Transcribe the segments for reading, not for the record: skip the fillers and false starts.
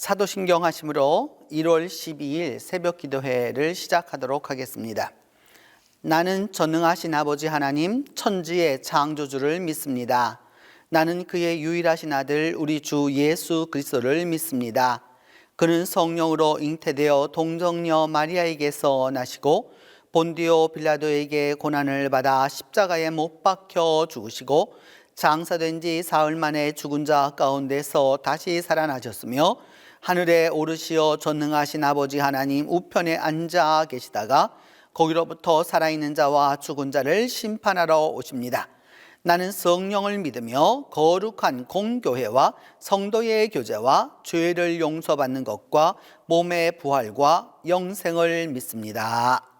사도신경 하심으로 1월 12일 새벽 기도회를 시작하도록 하겠습니다. 나는 전능하신 아버지 하나님 천지의 창조주를 믿습니다. 나는 그의 유일하신 아들 우리 주 예수 그리스도를 믿습니다. 그는 성령으로 잉태되어 동정녀 마리아에게서 나시고 본디오 빌라도에게 고난을 받아 십자가에 못 박혀 죽으시고 장사된 지 사흘 만에 죽은 자 가운데서 다시 살아나셨으며 하늘에 오르시어 전능하신 아버지 하나님 우편에 앉아 계시다가 거기로부터 살아있는 자와 죽은 자를 심판하러 오십니다. 나는 성령을 믿으며 거룩한 공교회와 성도의 교제와 죄를 용서받는 것과 몸의 부활과 영생을 믿습니다.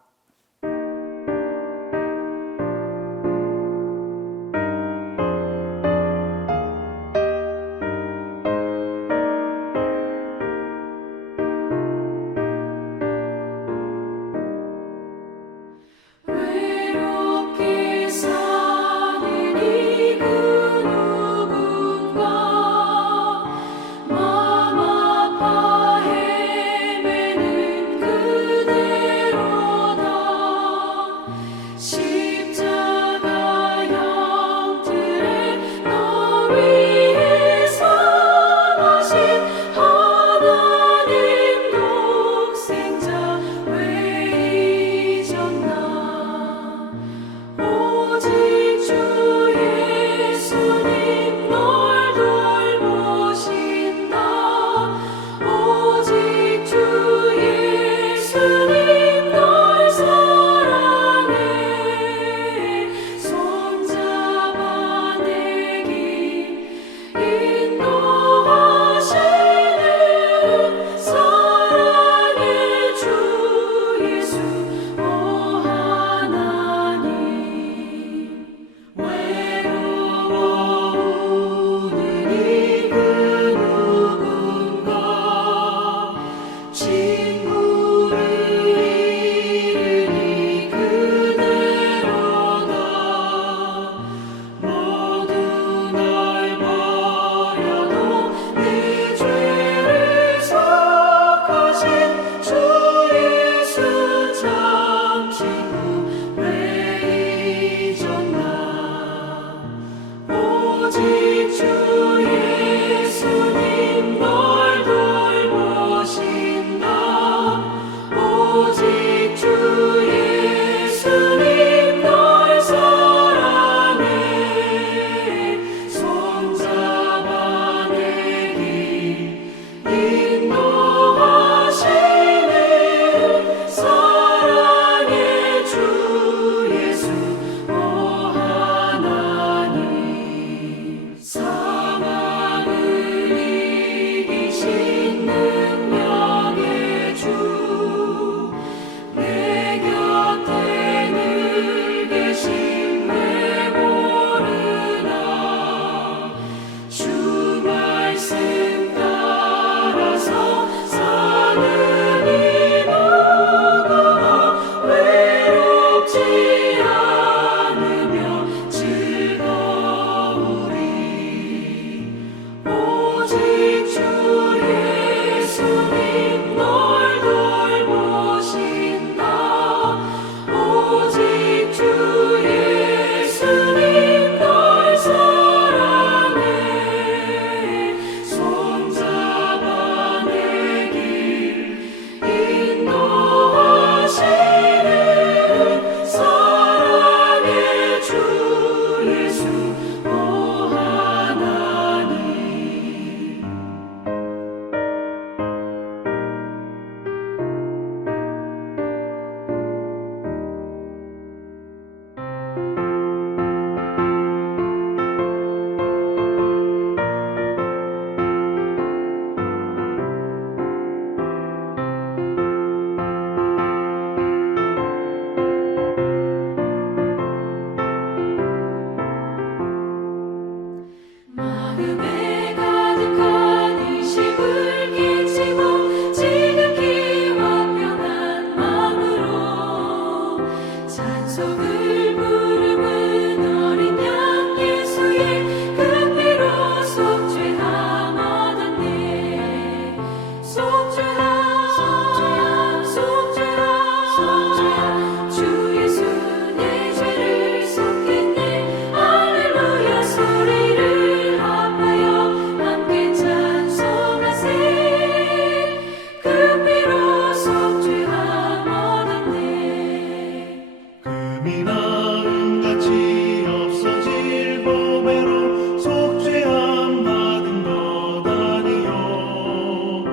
금이나 은같이 없어질 보배로 속죄함 받은 것 아니요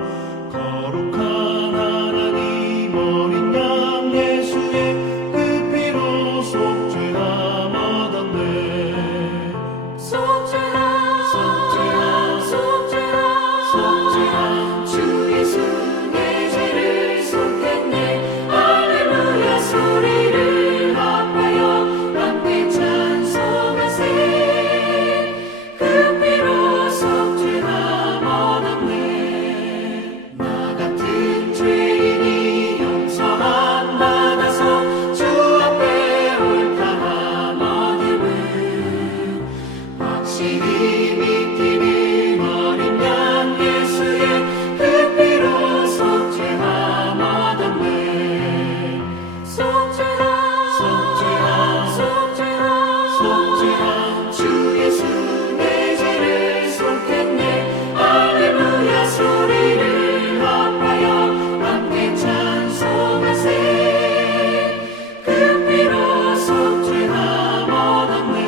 거룩한 하나님 어린 양 예수의 그 피로 속죄함 얻었네. 속죄함 주 예수 내 죄를 속했네. 할렐루야 소리를 합하여 함께 찬송하세. 그 피로 속죄함 얻었네. 나 같은 죄인이 용서함 받아서 주 앞에 옳다함 얻음을 확실히 믿기는 어린 양 예수의 그 피로 속죄함 얻었네. 속죄함 주 예수 내 죄를 속했네. 할렐루야 소리를 합하여 함께 찬송하세. 그 피로 속죄함 얻었네.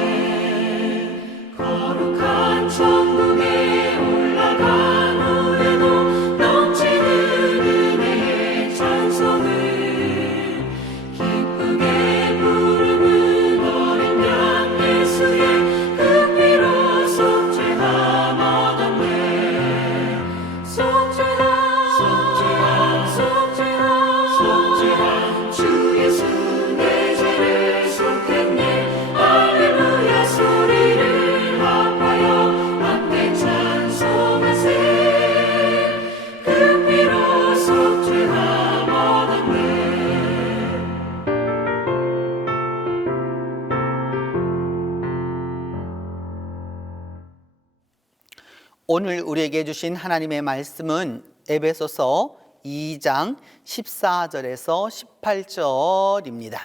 거룩한 천국에 올라간 후에도 넘치는 은혜의 찬송을 기쁘게 부르는 어린 양 예수의 그 피로 속죄함 얻었네. 속죄함 주 예수 내 죄를 속했네. 할렐루야 소리를 합하여 함께 찬송하세. 그 피로 속죄함 얻었네. 오늘 우리에게 주신 하나님의 말씀은 에베소서 2장 14절에서 18절입니다.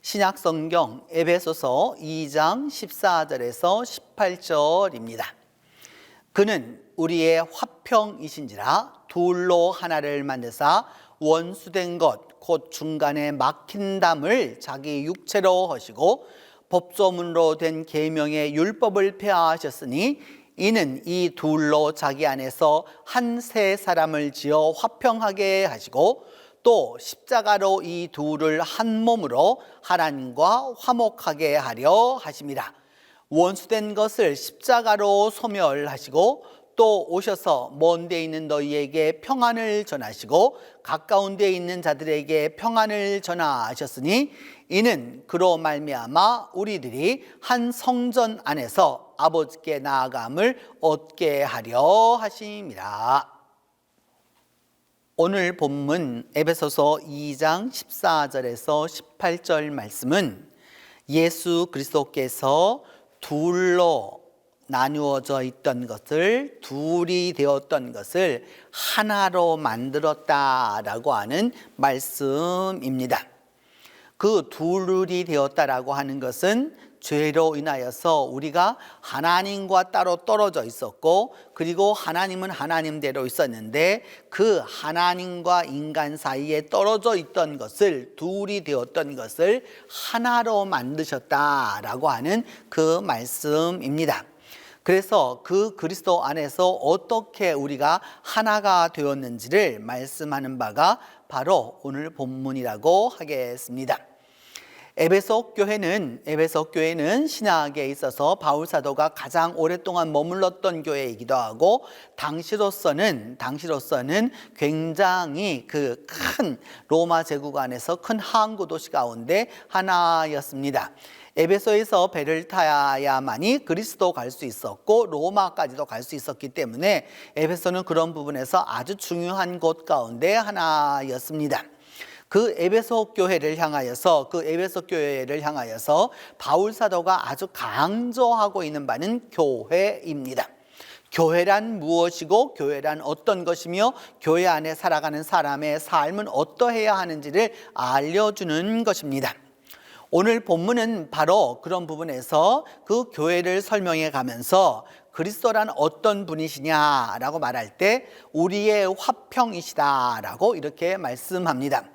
신약성경 에베소서 2장 14절에서 18절입니다. 그는 우리의 화평이신지라 둘로 하나를 만드사 원수된 것 곧 중간에 막힌 담을 자기 육체로 하시고 법조문으로 된 계명의 율법을 폐하하셨으니 이는 이 둘로 자기 안에서 한 세 사람을 지어 화평하게 하시고 또 십자가로 이 둘을 한 몸으로 하나님과 화목하게 하려 하심이라. 원수된 것을 십자가로 소멸하시고 또 오셔서 먼 데 있는 너희에게 평안을 전하시고 가까운 데 있는 자들에게 평안을 전하셨으니 이는 그로 말미암아 우리들이 한 성전 안에서 아버지께 나아감을 얻게 하려 하심이라. 오늘 본문 에베소서 2장 14절에서 18절 말씀은 예수 그리스도께서 둘로 나누어져 있던 것을, 둘이 되었던 것을 하나로 만들었다라고 하는 말씀입니다. 그 둘이 되었다라고 하는 것은 죄로 인하여서 우리가 하나님과 따로 떨어져 있었고, 그리고 하나님은 하나님대로 있었는데 그 하나님과 인간 사이에 떨어져 있던 것을, 둘이 되었던 것을 하나로 만드셨다라고 하는 그 말씀입니다. 그래서 그 그리스도 안에서 어떻게 우리가 하나가 되었는지를 말씀하는 바가 바로 오늘 본문이라고 하겠습니다. 에베소 교회는 신학에 있어서 바울 사도가 가장 오랫동안 머물렀던 교회이기도 하고, 당시로서는 굉장히 그 큰 로마 제국 안에서 큰 항구 도시 가운데 하나였습니다. 에베소에서 배를 타야만이 그리스도 갈 수 있었고 로마까지도 갈 수 있었기 때문에 에베소는 그런 부분에서 아주 중요한 곳 가운데 하나였습니다. 그 에베소 교회를 향하여서 바울 사도가 아주 강조하고 있는 바는 교회입니다. 교회란 무엇이고 교회란 어떤 것이며 교회 안에 살아가는 사람의 삶은 어떠해야 하는지를 알려주는 것입니다. 오늘 본문은 바로 그런 부분에서 그 교회를 설명해 가면서 그리스도란 어떤 분이시냐라고 말할 때 우리의 화평이시다라고 이렇게 말씀합니다.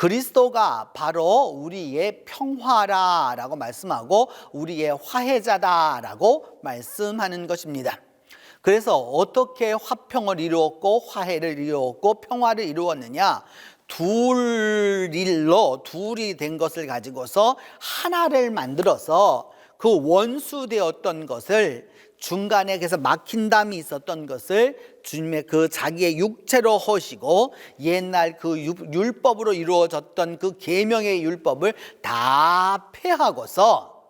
그리스도가 바로 우리의 평화라라고 말씀하고 우리의 화해자다라고 말씀하는 것입니다. 그래서 어떻게 화평을 이루었고 화해를 이루었고 평화를 이루었느냐? 둘이 된 것을 가지고서 하나를 만들어서 그 원수되었던 것을 중간에 그래서 막힌담이 있었던 것을 주님의 그 자기의 육체로 허시고 옛날 그 율법으로 이루어졌던 그 계명의 율법을 다 폐하고서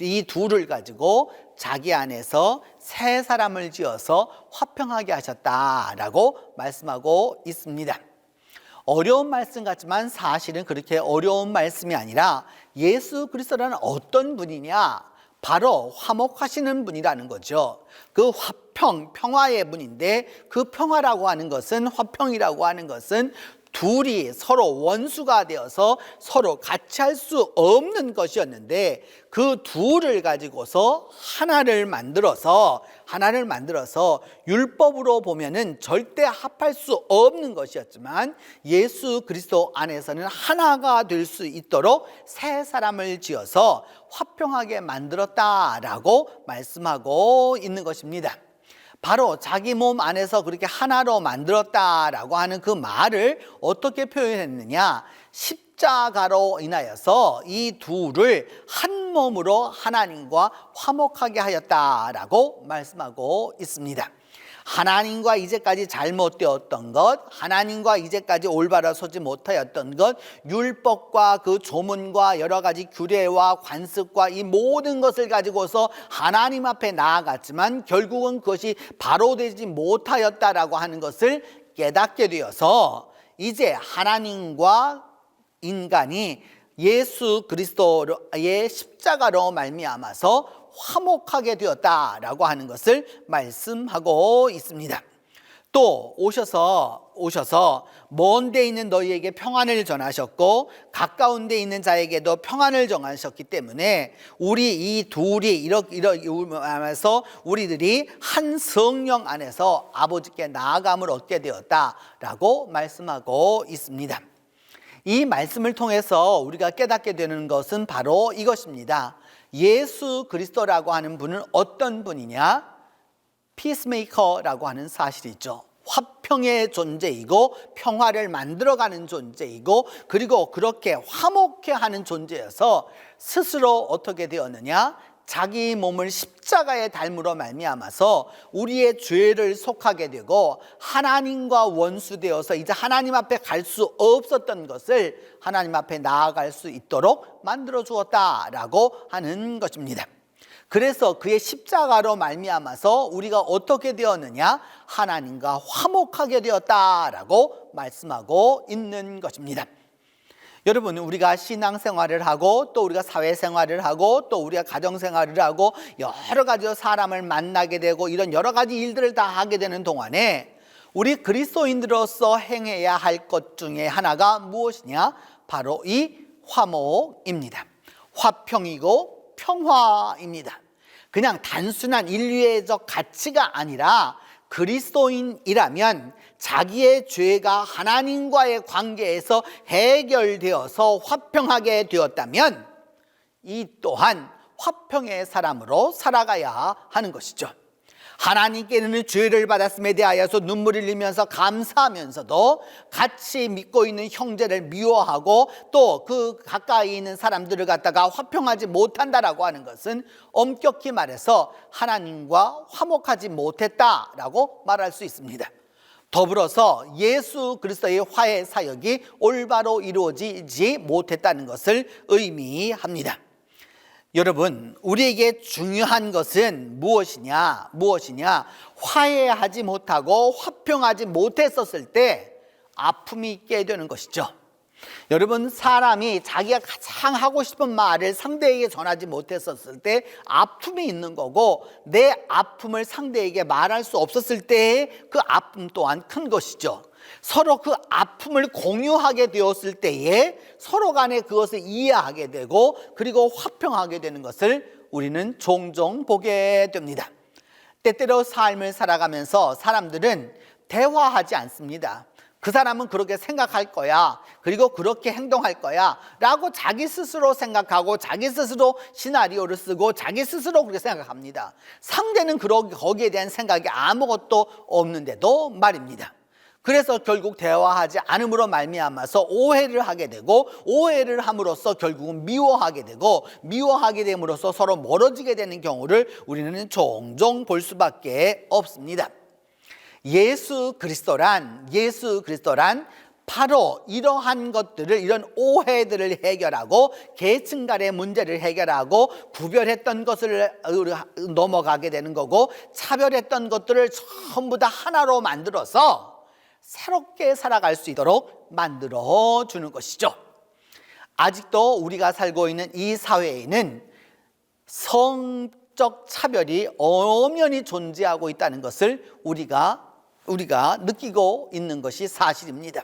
이 둘을 가지고 자기 안에서 새 사람을 지어서 화평하게 하셨다라고 말씀하고 있습니다. 어려운 말씀 같지만 사실은 그렇게 어려운 말씀이 아니라 예수 그리스도라는 어떤 분이냐? 바로 화목하시는 분이라는 거죠. 그 평화의 분인데 그 평화라고 하는 것은 화평이라고 하는 것은 둘이 서로 원수가 되어서 서로 같이 할 수 없는 것이었는데 그 둘을 가지고서 하나를 만들어서 율법으로 보면은 절대 합할 수 없는 것이었지만 예수 그리스도 안에서는 하나가 될 수 있도록 새 사람을 지어서 화평하게 만들었다라고 말씀하고 있는 것입니다. 바로 자기 몸 안에서 그렇게 하나로 만들었다라고 하는 그 말을 어떻게 표현했느냐? 십자가로 인하여서 이 둘을 한 몸으로 하나님과 화목하게 하였다라고 말씀하고 있습니다. 하나님과 이제까지 잘못되었던 것, 하나님과 이제까지 올바로 서지 못하였던 것, 율법과 그 조문과 여러 가지 규례와 관습과 이 모든 것을 가지고서 하나님 앞에 나아갔지만 결국은 그것이 바로 되지 못하였다라고 하는 것을 깨닫게 되어서 이제 하나님과 인간이 예수 그리스도의 십자가로 말미암아서 화목하게 되었다라고 하는 것을 말씀하고 있습니다. 또 오셔서 먼 데 있는 너희에게 평안을 전하셨고 가까운 데 있는 자에게도 평안을 전하셨기 때문에 우리 이 둘이 이렇게 하면서 우리들이 한 성령 안에서 아버지께 나아감을 얻게 되었다라고 말씀하고 있습니다. 이 말씀을 통해서 우리가 깨닫게 되는 것은 바로 이것입니다. 예수 그리스도라고 하는 분은 어떤 분이냐? 피스메이커라고 하는 사실이죠. 화평의 존재이고 평화를 만들어가는 존재이고 그리고 그렇게 화목해 하는 존재여서 스스로 어떻게 되었느냐? 자기 몸을 십자가에 달므로 말미암아서 우리의 죄를 속하게 되고 하나님과 원수되어서 이제 하나님 앞에 갈 수 없었던 것을 하나님 앞에 나아갈 수 있도록 만들어 주었다라고 하는 것입니다. 그래서 그의 십자가로 말미암아서 우리가 어떻게 되었느냐? 하나님과 화목하게 되었다라고 말씀하고 있는 것입니다. 여러분, 우리가 신앙생활을 하고 또 우리가 사회생활을 하고 또 우리가 가정생활을 하고 여러 가지 사람을 만나게 되고 이런 여러 가지 일들을 다 하게 되는 동안에 우리 그리스도인들로서 행해야 할 것 중에 하나가 무엇이냐? 바로 이 화목입니다. 화평이고 평화입니다. 그냥 단순한 인류애적 가치가 아니라 그리스도인이라면 자기의 죄가 하나님과의 관계에서 해결되어서 화평하게 되었다면 이 또한 화평의 사람으로 살아가야 하는 것이죠. 하나님께는 죄를 받았음에 대하여서 눈물을 흘리면서 감사하면서도 같이 믿고 있는 형제를 미워하고 또 그 가까이 있는 사람들을 갖다가 화평하지 못한다라고 하는 것은 엄격히 말해서 하나님과 화목하지 못했다라고 말할 수 있습니다. 더불어서 예수 그리스도의 화해 사역이 올바로 이루어지지 못했다는 것을 의미합니다. 여러분, 우리에게 중요한 것은 무엇이냐? 화해하지 못하고 화평하지 못했었을 때 아픔이 있게 되는 것이죠. 여러분, 사람이 자기가 가장 하고 싶은 말을 상대에게 전하지 못했었을 때 아픔이 있는 거고, 내 아픔을 상대에게 말할 수 없었을 때의 그 아픔 또한 큰 것이죠. 서로 그 아픔을 공유하게 되었을 때에 서로 간에 그것을 이해하게 되고 그리고 화평하게 되는 것을 우리는 종종 보게 됩니다. 때때로 삶을 살아가면서 사람들은 대화하지 않습니다. 그 사람은 그렇게 생각할 거야. 그리고 그렇게 행동할 거야. 라고 자기 스스로 생각하고 자기 스스로 시나리오를 쓰고 자기 스스로 그렇게 생각합니다. 상대는 거기에 대한 생각이 아무것도 없는데도 말입니다. 그래서 결국 대화하지 않음으로 말미암아서 오해를 하게 되고 오해를 함으로써 결국은 미워하게 되고 미워하게 됨으로써 서로 멀어지게 되는 경우를 우리는 종종 볼 수밖에 없습니다. 예수 그리스도란 바로 이러한 것들을, 이런 오해들을 해결하고 계층 간의 문제를 해결하고 구별했던 것을 넘어가게 되는 거고 차별했던 것들을 전부 다 하나로 만들어서 새롭게 살아갈 수 있도록 만들어주는 것이죠. 아직도 우리가 살고 있는 이 사회에는 성적 차별이 엄연히 존재하고 있다는 것을 우리가 느끼고 있는 것이 사실입니다.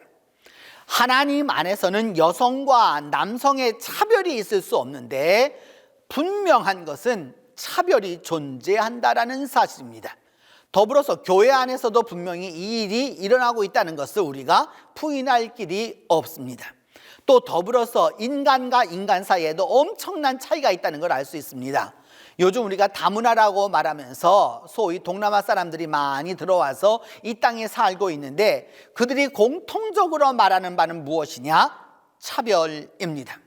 하나님 안에서는 여성과 남성의 차별이 있을 수 없는데 분명한 것은 차별이 존재한다라는 사실입니다. 더불어서 교회 안에서도 분명히 이 일이 일어나고 있다는 것을 우리가 부인할 길이 없습니다. 또 더불어서 인간과 인간 사이에도 엄청난 차이가 있다는 걸 알 수 있습니다. 요즘 우리가 다문화라고 말하면서 소위 동남아 사람들이 많이 들어와서 이 땅에 살고 있는데 그들이 공통적으로 말하는 바는 무엇이냐? 차별입니다.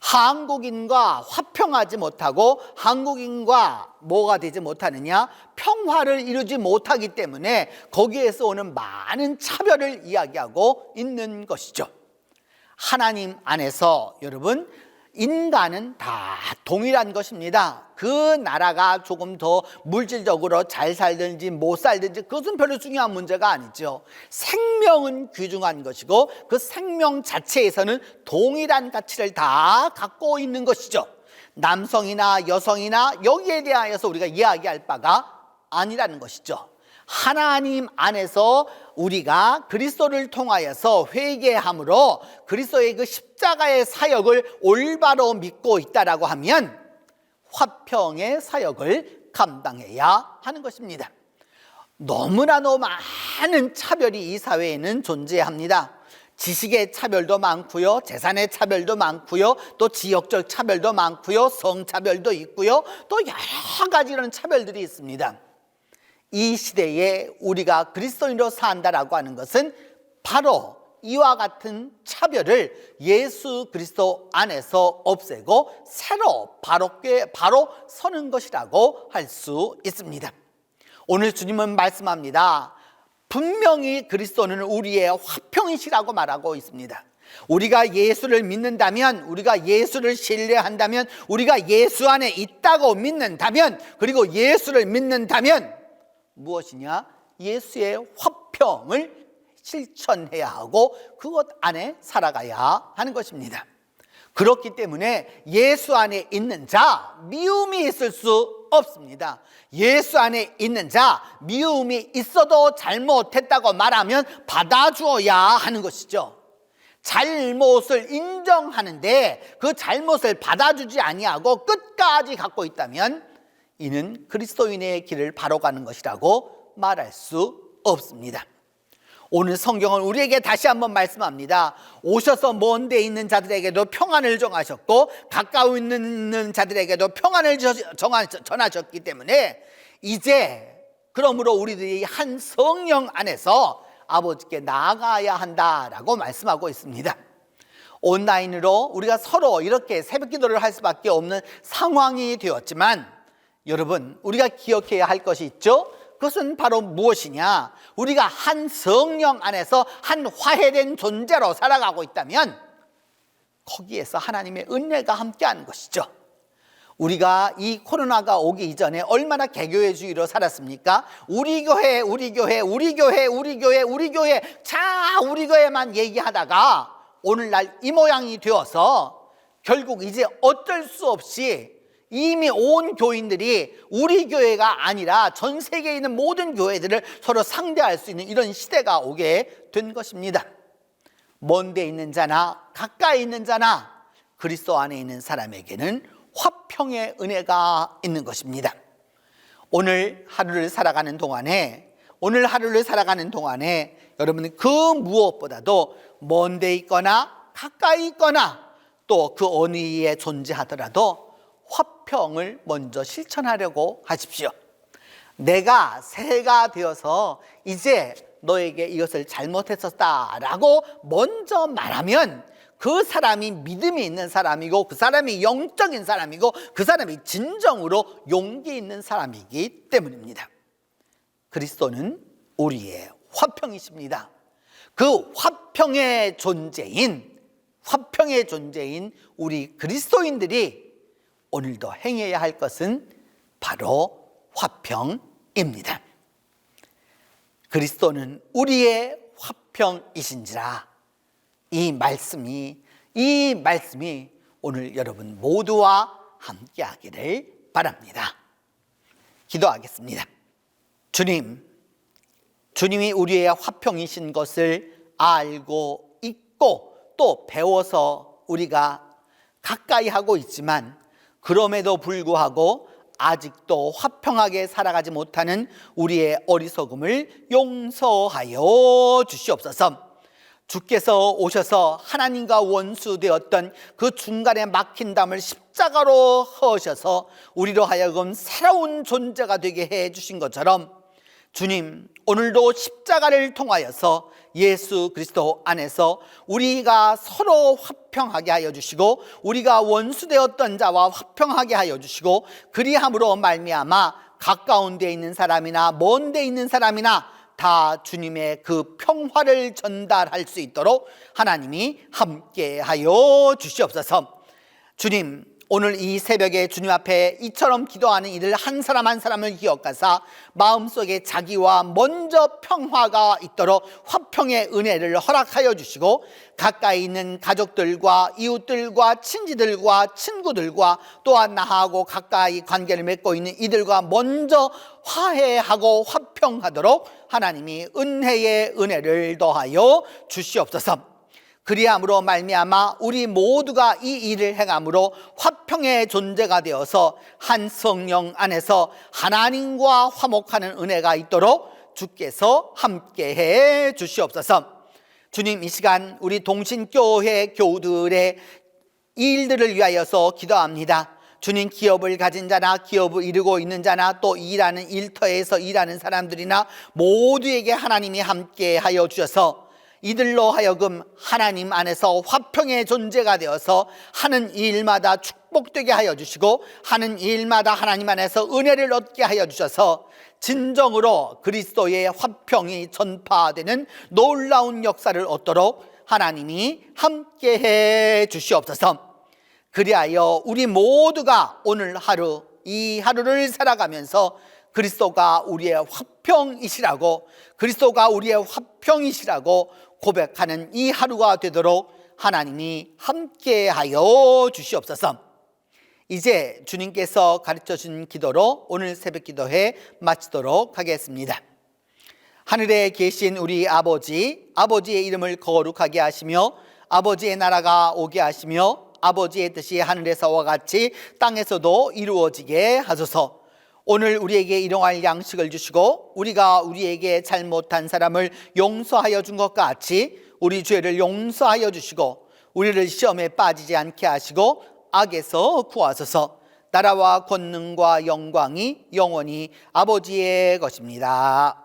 한국인과 화평하지 못하고 한국인과 뭐가 되지 못하느냐? 평화를 이루지 못하기 때문에 거기에서 오는 많은 차별을 이야기하고 있는 것이죠. 하나님 안에서 여러분 인간은 다 동일한 것입니다. 그 나라가 조금 더 물질적으로 잘 살든지 못 살든지 그것은 별로 중요한 문제가 아니죠. 생명은 귀중한 것이고 그 생명 자체에서는 동일한 가치를 다 갖고 있는 것이죠. 남성이나 여성이나 여기에 대하여서 우리가 이야기할 바가 아니라는 것이죠. 하나님 안에서 우리가 그리스도를 통하여서 회개함으로 그리스도의 그 십자가의 사역을 올바로 믿고 있다라고 하면 화평의 사역을 감당해야 하는 것입니다. 너무나도 많은 차별이 이 사회에는 존재합니다. 지식의 차별도 많고요, 재산의 차별도 많고요, 또 지역적 차별도 많고요, 성차별도 있고요, 또 여러 가지 이런 차별들이 있습니다. 이 시대에 우리가 그리스도인으로 산다라고 하는 것은 바로 이와 같은 차별을 예수 그리스도 안에서 없애고 새로 바로 서는 것이라고 할 수 있습니다. 오늘 주님은 말씀합니다. 분명히 그리스도는 우리의 화평이시라고 말하고 있습니다. 우리가 예수를 믿는다면, 우리가 예수를 신뢰한다면, 우리가 예수 안에 있다고 믿는다면, 그리고 예수를 믿는다면 무엇이냐? 예수의 화평을 실천해야 하고 그것 안에 살아가야 하는 것입니다. 그렇기 때문에 예수 안에 있는 자 미움이 있을 수 없습니다. 예수 안에 있는 자 미움이 있어도 잘못했다고 말하면 받아주어야 하는 것이죠. 잘못을 인정하는데 그 잘못을 받아주지 아니하고 끝까지 갖고 있다면 이는 그리스도인의 길을 바로 가는 것이라고 말할 수 없습니다. 오늘 성경은 우리에게 다시 한번 말씀합니다. 오셔서 먼 데 있는 자들에게도 평안을 정하셨고 가까이 있는 자들에게도 평안을 전하셨기 때문에 이제 그러므로 우리들이 한 성령 안에서 아버지께 나아가야 한다라고 말씀하고 있습니다. 온라인으로 우리가 서로 이렇게 새벽 기도를 할 수밖에 없는 상황이 되었지만 여러분 우리가 기억해야 할 것이 있죠. 그것은 바로 무엇이냐? 우리가 한 성령 안에서 한 화해된 존재로 살아가고 있다면 거기에서 하나님의 은혜가 함께하는 것이죠. 우리가 이 코로나가 오기 이전에 얼마나 개교회주의로 살았습니까? 우리 교회, 우리 교회, 우리 교회, 우리 교회, 우리 교회, 자 우리 교회만 얘기하다가 오늘날 이 모양이 되어서 결국 이제 어쩔 수 없이 이미 온 교인들이 우리 교회가 아니라 전 세계에 있는 모든 교회들을 서로 상대할 수 있는 이런 시대가 오게 된 것입니다. 먼 데 있는 자나 가까이 있는 자나 그리스도 안에 있는 사람에게는 화평의 은혜가 있는 것입니다. 오늘 하루를 살아가는 동안에 오늘 하루를 살아가는 동안에 여러분 그 무엇보다도 먼 데 있거나 가까이 있거나 또 그 어느 위에 존재하더라도 화평을 먼저 실천하려고 하십시오. 내가 새해가 되어서 이제 너에게 이것을 잘못했었다라고 먼저 말하면 그 사람이 믿음이 있는 사람이고 그 사람이 영적인 사람이고 그 사람이 진정으로 용기 있는 사람이기 때문입니다. 그리스도는 우리의 화평이십니다. 그 화평의 존재인 우리 그리스도인들이 오늘도 행해야 할 것은 바로 화평입니다. 그리스도는 우리의 화평이신지라. 이 말씀이 오늘 여러분 모두와 함께 하기를 바랍니다. 기도하겠습니다. 주님이 우리의 화평이신 것을 알고 있고 또 배워서 우리가 가까이 하고 있지만 그럼에도 불구하고 아직도 화평하게 살아가지 못하는 우리의 어리석음을 용서하여 주시옵소서. 주께서 오셔서 하나님과 원수되었던 그 중간에 막힌 담을 십자가로 허셔서 우리로 하여금 새로운 존재가 되게 해 주신 것처럼 주님, 오늘도 십자가를 통하여서 예수 그리스도 안에서 우리가 서로 화평하게 하여 주시고 우리가 원수되었던 자와 화평하게 하여 주시고 그리함으로 말미암아 가까운 데 있는 사람이나 먼 데 있는 사람이나 다 주님의 그 평화를 전달할 수 있도록 하나님이 함께 하여 주시옵소서. 주님, 오늘 이 새벽에 주님 앞에 이처럼 기도하는 이들 한 사람 한 사람을 기억하사 마음속에 자기와 먼저 평화가 있도록 화평의 은혜를 허락하여 주시고 가까이 있는 가족들과 이웃들과 친지들과 친구들과 또한 나하고 가까이 관계를 맺고 있는 이들과 먼저 화해하고 화평하도록 하나님이 은혜의 은혜를 더하여 주시옵소서. 그리함으로 말미암아 우리 모두가 이 일을 행함으로 화평의 존재가 되어서 한 성령 안에서 하나님과 화목하는 은혜가 있도록 주께서 함께해 주시옵소서. 주님, 이 시간 우리 동신교회 교우들의 일들을 위하여서 기도합니다. 주님, 기업을 가진 자나 기업을 이루고 있는 자나 또 일하는 일터에서 일하는 사람들이나 모두에게 하나님이 함께하여 주셔서 이들로 하여금 하나님 안에서 화평의 존재가 되어서 하는 일마다 축복되게 하여 주시고 하는 일마다 하나님 안에서 은혜를 얻게 하여 주셔서 진정으로 그리스도의 화평이 전파되는 놀라운 역사를 얻도록 하나님이 함께해 주시옵소서. 그리하여 우리 모두가 오늘 하루 이 하루를 살아가면서 그리스도가 우리의 화평이시라고 그리스도가 우리의 화평이시라고 고백하는 이 하루가 되도록 하나님이 함께하여 주시옵소서. 이제 주님께서 가르쳐 준 기도로 오늘 새벽 기도회 마치도록 하겠습니다. 하늘에 계신 우리 아버지의 이름을 거룩하게 하시며 아버지의 나라가 오게 하시며 아버지의 뜻이 하늘에서와 같이 땅에서도 이루어지게 하소서. 오늘 우리에게 일용할 양식을 주시고 우리가 우리에게 잘못한 사람을 용서하여 준 것 같이 우리 죄를 용서하여 주시고 우리를 시험에 빠지지 않게 하시고 악에서 구하소서. 나라와 권능과 영광이 영원히 아버지의 것입니다.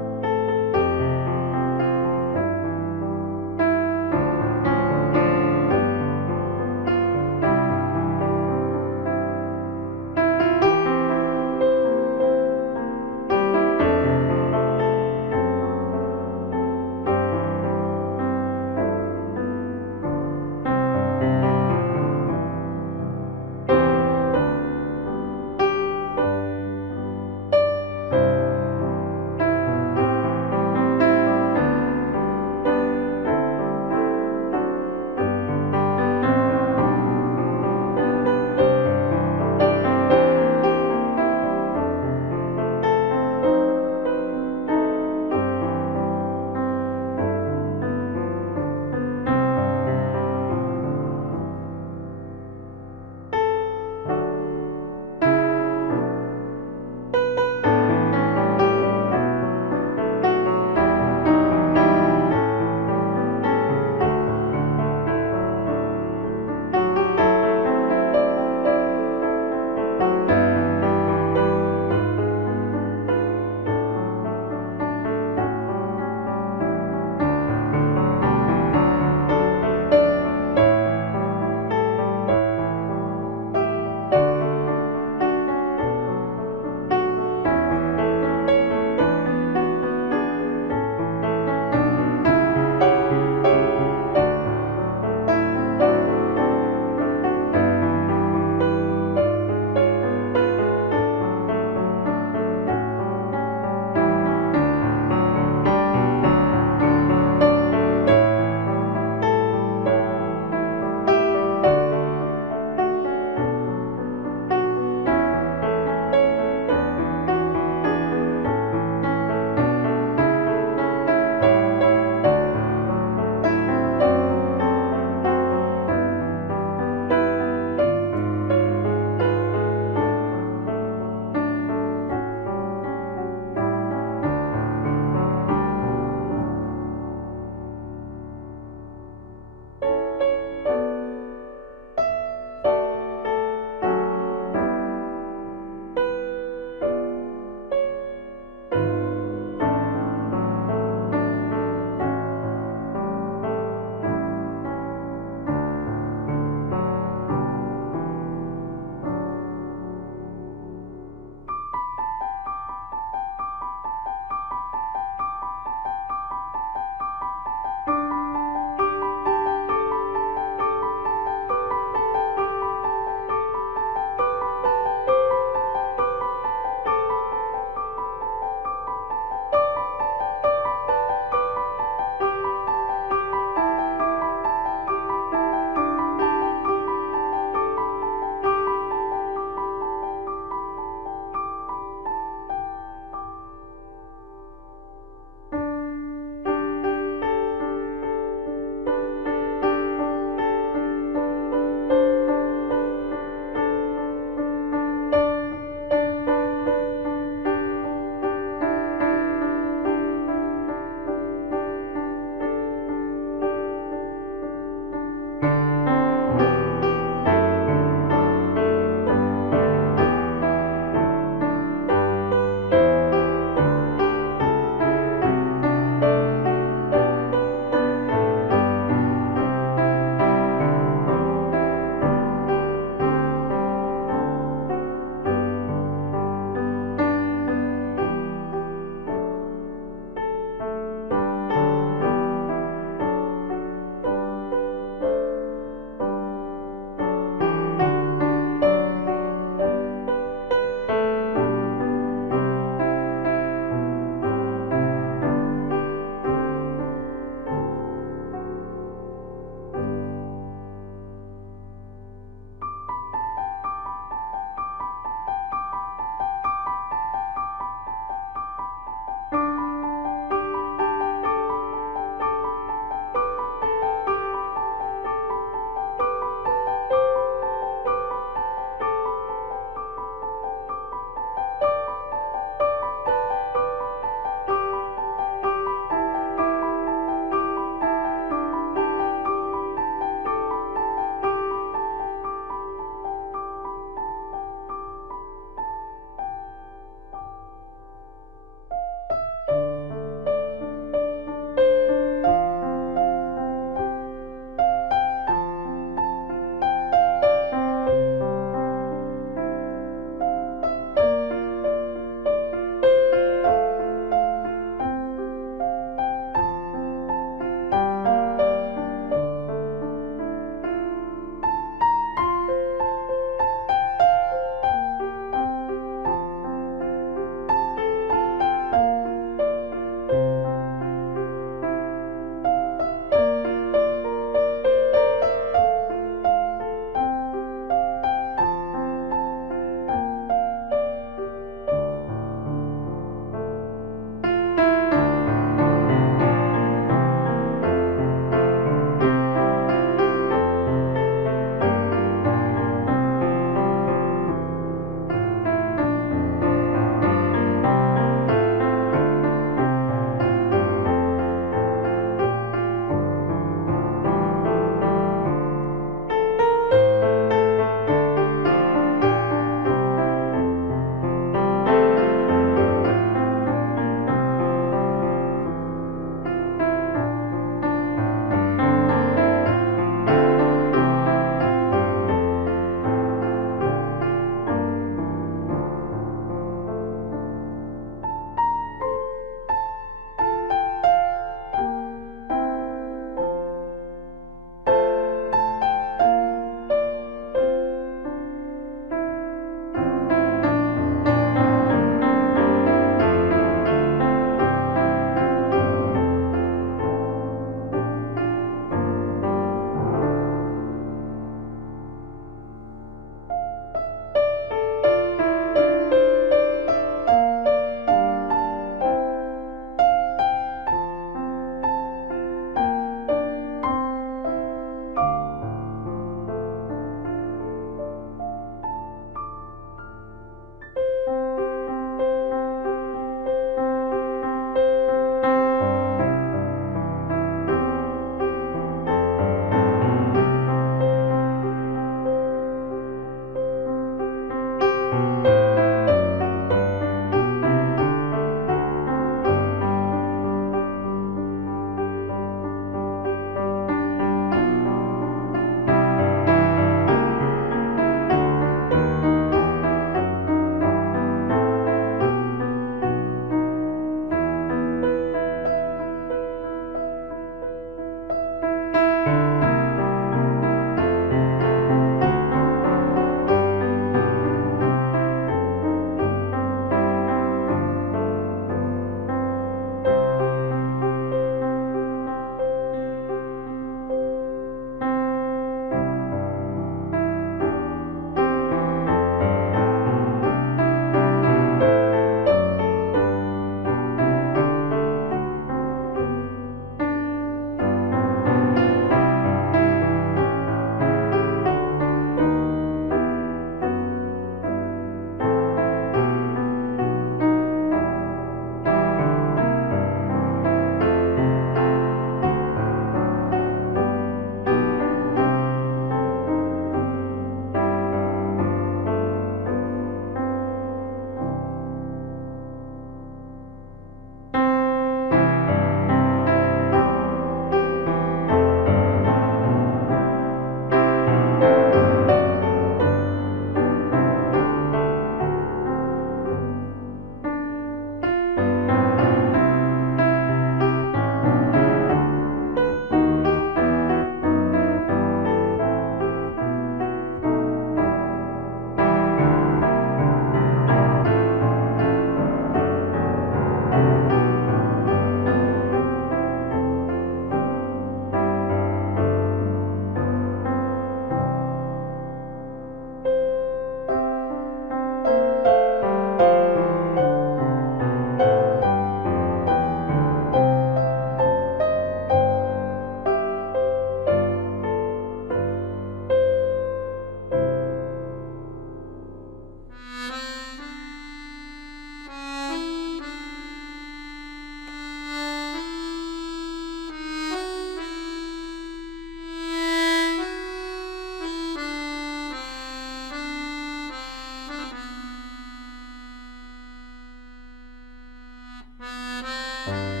주